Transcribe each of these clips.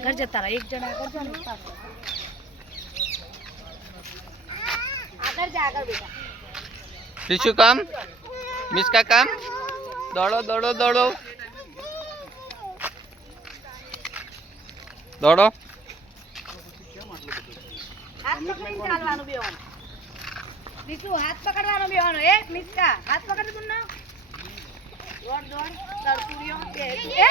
આગળ જતા રહો એક જણ આગળ જાઓ ને એક પાછળ. આગળ જા આગળ બેટા શું કામ મિસકા કામ દોડો દોડો દોડો દોડો હાથ પકડીને ચાલવાનું બેવાનું નીચું હાથ પકડવાનો બેવાનો એક મિસકા હાથ પકડ તું ના દોડ દોડ તરતુડીઓ બે એ,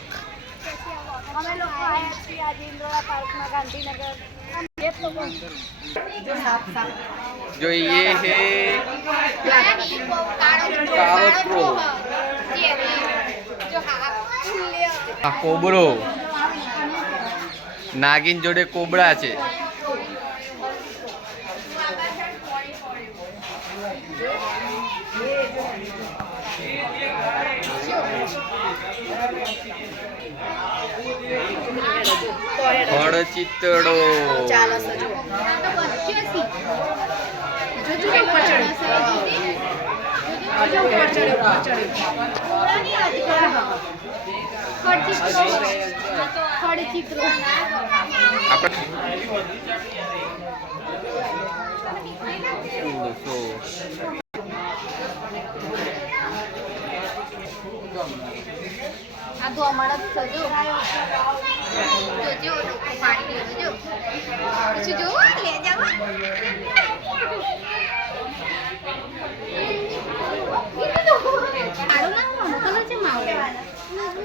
અમે લોકો આયા છીએ આજે ઇન્દ્રોડા પાર્કમાં ગાંધીનગર જો જોઈએ હે કાવતરો આ કોબરો નાગિન જોડે કોબરા છે ફળ ચિતડો ચાલો તો અમારા સજો જોજો લોકો પાણી જોજો પછી જો લે જાવા સારું ના મોનો કલર છે માવો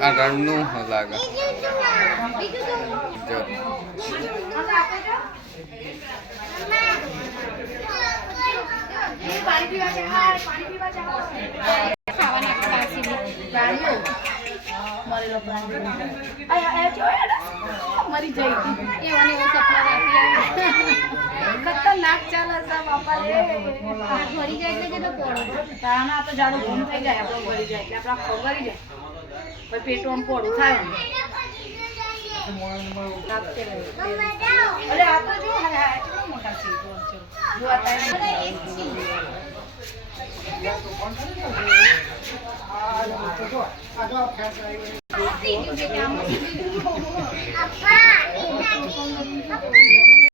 આ રણનું લાગે બીજું જો જો પાણી પીવા છે હાય પાણી પીવા છે ખાવાના પાસી પ્રાણીઓ મરી જાય એવાને એવો સપના વાપી ખતરનાક ચાલે જાય એટલે કેટલો પોળો તારાના તો જાડો ગુમ થઈ જાય, આપણો ભરી જાય એટલે આપણા ખબર જાય. પછી પેટું આમ પોડું થાય. મોટા છે Papa, đi đây, papa.